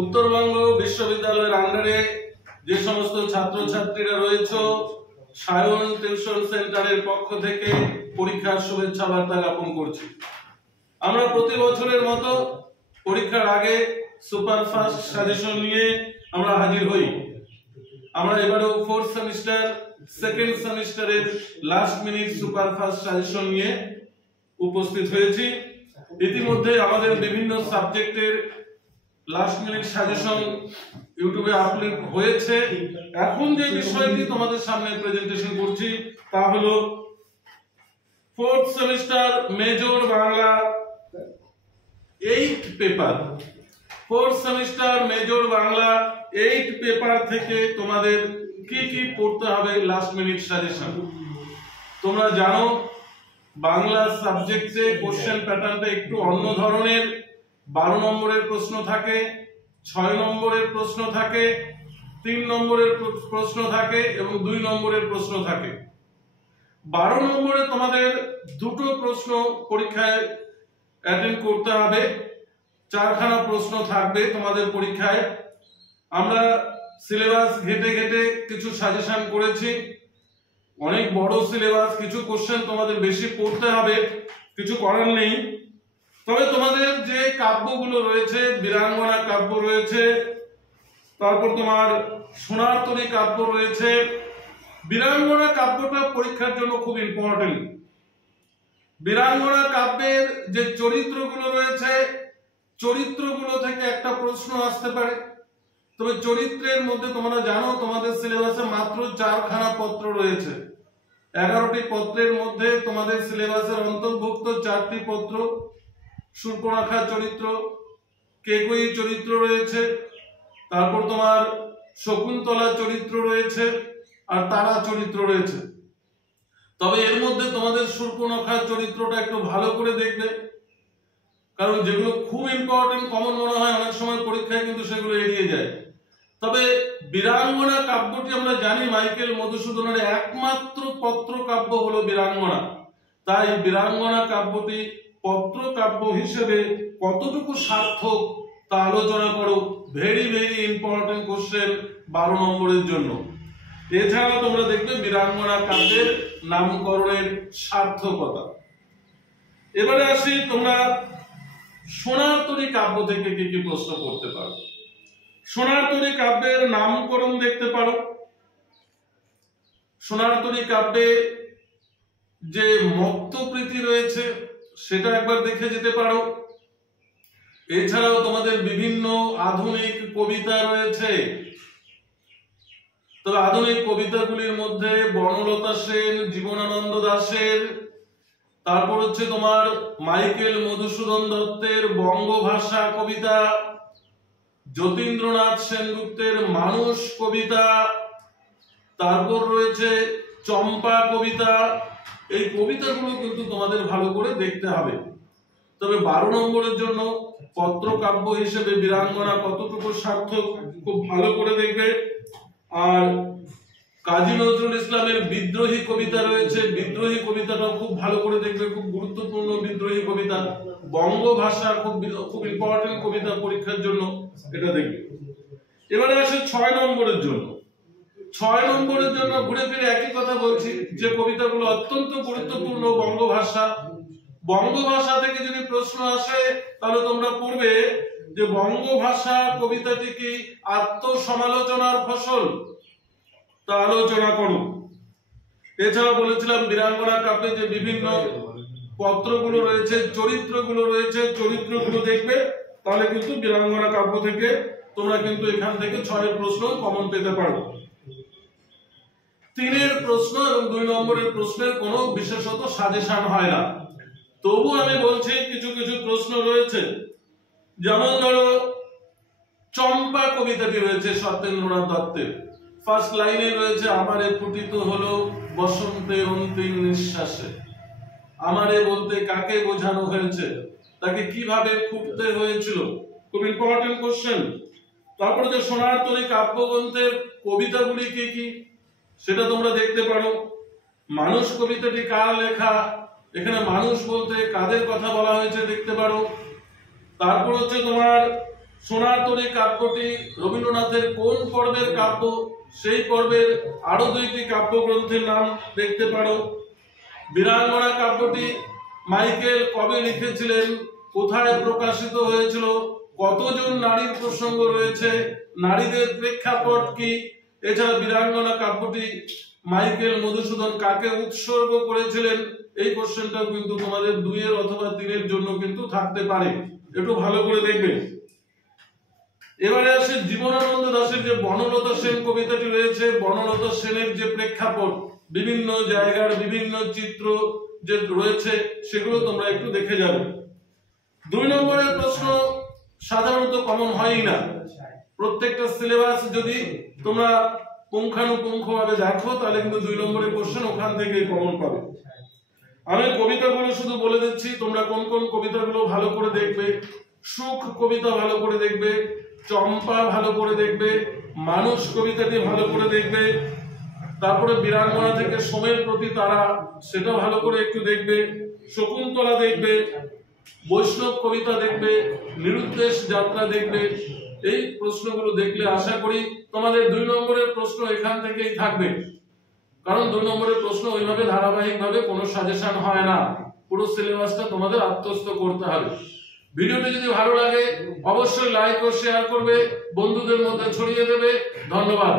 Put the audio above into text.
উত্তরবঙ্গ বিশ্ববিদ্যালয়ের আন্ডারে যে সমস্ত ছাত্রছাত্রীরা রয়েছে সায়ন টিউশন সেন্টারের পক্ষ থেকে পরীক্ষার শুভেচ্ছা বার্তা জ্ঞাপন করছি। আমরা প্রতি বছরের মতো পরীক্ষার আগে সুপারফাস্ট সাজেশন নিয়ে আমরা হাজির হই। আমরা এবারেও ফোর্থ সেমিস্টার সেকেন্ড সেমিস্টারের লাস্ট মিনিট সুপারফাস্ট সাজেশন নিয়ে উপস্থিত হয়েছি। ইতিমধ্যে আমাদের বিভিন্ন সাবজেক্টের লাস্ট মিনিট সাজেশন ইউটিউবে আপলোড হয়েছে। এখন যে বিষয়টি তোমাদের সামনে প্রেজেন্টেশন করছি তা হলো fourth semester major Bangla 8 paper. Fourth semester major Bangla 8 paper থেকে তোমাদের কি কি পড়তে হবে লাস্ট মিনিট সাজেশন। তোমরা জানো বাংলা সাবজেক্টে কোশ্চেন প্যাটার্নটা একটু অন্য ধরনের। 12 নম্বরের প্রশ্ন থাকে, 6 নম্বরের প্রশ্ন থাকে, 3 নম্বরের প্রশ্ন থাকে এবং 2 নম্বরের প্রশ্ন থাকে। 12 নম্বরে তোমাদের দুটো প্রশ্ন পরীক্ষায় অ্যাটেন্ড করতে হবে, 4খানা প্রশ্ন থাকবে তোমাদের পরীক্ষায়। আমরা সিলেবাস ঘেটে ঘেটে কিছু সাজেশন করেছি। অনেক বড় সিলেবাস, কিছু কোশ্চেন তোমাদের বেশি পড়তে হবে, কিছু করার নেই। তবে তোমাদের যে কাব্যগুলো রয়েছে, বীরাঙ্গনা কাব্য রয়েছে, তারপর তোমার সোনার তরী কাব্য রয়েছে। বীরাঙ্গনা কাব্যটা পরীক্ষার জন্য খুব ইম্পর্টেন্ট। বীরাঙ্গনা কাব্যের যে চরিত্রগুলো রয়েছে, চরিত্রগুলো থেকে একটা প্রশ্ন আসতে পারে। তবে চরিত্রের মধ্যে তোমরা জানো তোমাদের সিলেবাসে মাত্র 4খানা পত্র রয়েছে। 11টি পত্রের মধ্যে তোমাদের সিলেবাসের অন্তর্ভুক্ত 4টি পত্র। শূর্পণখা চরিত্র, কেকয়ী চরিত্র রয়েছে, তারপর তোমার শকুন্তলা চরিত্র রয়েছে আর তারা চরিত্র রয়েছে। তবে এর মধ্যে তোমাদের শূর্পণখা চরিত্রটা একটু ভালো করে দেখবে, কারণ যেগুলো খুব ইম্পর্টেন্ট কমন মনে হয় অনেক সময় পরীক্ষায় কিন্তু সেগুলো এড়িয়ে যায়। তবে বীরাঙ্গনা কাব্যটি আমরা জানি মাইকেল মধুসূদনের একমাত্র পত্র কাব্য হলো বীরাঙ্গনা। তাই বীরাঙ্গনা কাব্যটি পত্র কাব্য হিসেবে কতটুকু সার্থক তা আলোচনা করো। ভেরি ভেরি ইম্পর্টেন্ট কোশ্চেন 12 নম্বরের জন্য। এছাড়া তোমরা দেখবে বীরাঙ্গনা কাব্যের নামকরণের সার্থকতা। এবারে আসি তোমরা সোনার তরী কাব্য থেকে কি কি প্রশ্ন করতে পারো। সোনার তরী কাব্যের নামকরণ দেখতে পারো। সোনার তরী কাব্যে যে মত্তপ্রীতি রয়েছে সেটা একবার দেখে যেতে পারো। এছাড়াও তোমাদের বিভিন্ন আধুনিক কবিতা রয়েছে। তবে আধুনিক কবিতাগুলির মধ্যে বনলতা সেন, জীবনানন্দ দাশের, তারপর হচ্ছে তোমার মাইকেল মধুসূদন দত্তের বঙ্গভাষা কবিতা, যতীন্দ্রনাথ সেনগুপ্তের মানুষ কবিতা, তারপর রয়েছে চম্পা কবিতা। এই কবিতাগুলো কিন্তু তোমাদের ভালো করে দেখতে হবে। তবে 12 নম্বরের জন্য পত্র কাব্য হিসেবে বীরাঙ্গনা কতটুকু সার্থক খুব ভালো করে দেখবে। আর কাজী নজরুল ইসলামের বিদ্রোহী কবিতা রয়েছে, বিদ্রোহী কবিতাটাও খুব ভালো করে দেখবে, খুব গুরুত্বপূর্ণ বিদ্রোহী কবিতা। বঙ্গভাষা খুব ইম্পর্টেন্ট কবিতা পরীক্ষার জন্য, এটা দেখবে। এবারে আসে 6 নম্বরের জন্য। 6 নম্বরের জন্য ঘুরে ফিরে একই কথা বলছি যে কবিতাগুলো অত্যন্ত গুরুত্বপূর্ণ বঙ্গভাষা। বঙ্গভাষা থেকে যদি প্রশ্ন আসে তাহলে তোমরা পড়বে যে বঙ্গভাষা কবিতাটি কি আত্মসমালোচনার ফসল, তা আলোচনা করো। এছাড়া বলেছিলাম বীরাঙ্গনা কাব্যে যে বিভিন্ন পত্রগুলো রয়েছে, চরিত্রগুলো রয়েছে, চরিত্রগুলো দেখবে, তাহলে কিন্তু বীরাঙ্গনা কাব্য থেকে তোমরা কিন্তু এখান থেকে 6 প্রশ্ন কমন পেতে পারো। 3 প্রশ্ন এবং 2 নম্বরের প্রশ্নের কোনো বিশেষত সাজেশন হয় না। তবু আমি বলছি কিছু কিছু প্রশ্ন রয়েছে। যেমন ধরো চম্পা কবিতাটি রয়েছে সত্যেন্দ্রনাথ দত্তের। ফার্স্ট লাইনে রয়েছে আমারে ফুটিত হলো বসন্তের অন্তিম নিঃশ্বাসে। আমারে বলতে কাকে বোঝানো হয়েছে, তাকে কিভাবে ফুটতে হয়েছিল, খুব ইম্পর্টেন্ট কোশ্চেন। তারপরে যে সোনার তরী কাব্যগ্রন্থের কবিতাগুলি কি কি সেটা তোমরা দেখতে পারো। মানুষ কবিতাটি কার লেখা, এখানে মানুষ বলতে কাদের কথা বলা হয়েছে দেখতে পারো। তারপর হচ্ছে তোমার সোনার তরী কাব্যটি রবীন্দ্রনাথের কোন পর্বের কাব্য, সেই পর্বের আরো 2টি কাব্যগ্রন্থের নাম দেখতে পারো। বীরাঙ্গনা কাব্যটি মাইকেল কবে লিখেছিলেন, কোথায় প্রকাশিত হয়েছিল, কতজন নারীর প্রসঙ্গ রয়েছে, নারীদের প্রেক্ষাপট কি। এছাড়া বীরাঙ্গনা কাব্যটি মাইকেল মধুসূদন কাকে উৎসর্গ করেছিলেন, এই কোশ্চেনটাও কিন্তু তোমাদের 2 অথবা 3 জন্য কিন্তু থাকতে পারে, একটু ভালো করে দেখবে। এবারে আসে জীবনানন্দ দাশের যে বনলতা সেন কবিতাটি রয়েছে, বনলতা সেনের যে প্রেক্ষাপট, বিভিন্ন জায়গার বিভিন্ন চিত্র যে রয়েছে সেগুলো তোমরা একটু দেখে যাবে। 2 নম্বরের প্রশ্ন সাধারণত কমন হয়ই না। প্রত্যেকটা সিলেবাস যদি তোমরা পুঙ্খানুপুঙ্খভাবে দেখো তাহলে কিন্তু 2 নম্বরের কোশ্চেন ওখান থেকে কমন পাবে। আমি কবিতাগুলো শুধু বলে দিচ্ছি, তোমরা কোন কোন কবিতাগুলো ভালো করে দেখবে। সুখ কবিতা ভালো করে দেখবে, চম্পা ভালো করে দেখবে, মানুষ কবিতাটি ভালো করে দেখবে, তারপরে বীরাঙ্গনা থেকে সোমের প্রতি তারা, সেটা ভালো করে একটু দেখবে, শকুন্তলা দেখবে, বৈষ্ণব কবিতা দেখবে, নিরুদ্দেশ যাত্রা দেখবে। এই প্রশ্নগুলো দেখলে আশা করি তোমাদের 2 নম্বরের প্রশ্ন এখান থেকেই থাকবে, কারণ 2 নম্বরের প্রশ্ন ওইভাবে ধারাবাহিকভাবে কোনো সাজেশন হয় না, পুরো সিলেবাসটা তোমাদের আত্মস্থ করতে হবে। ভিডিওটি যদি ভালো লাগে অবশ্যই লাইক ও শেয়ার করবে, বন্ধুদের মধ্যে ছড়িয়ে দেবে। ধন্যবাদ।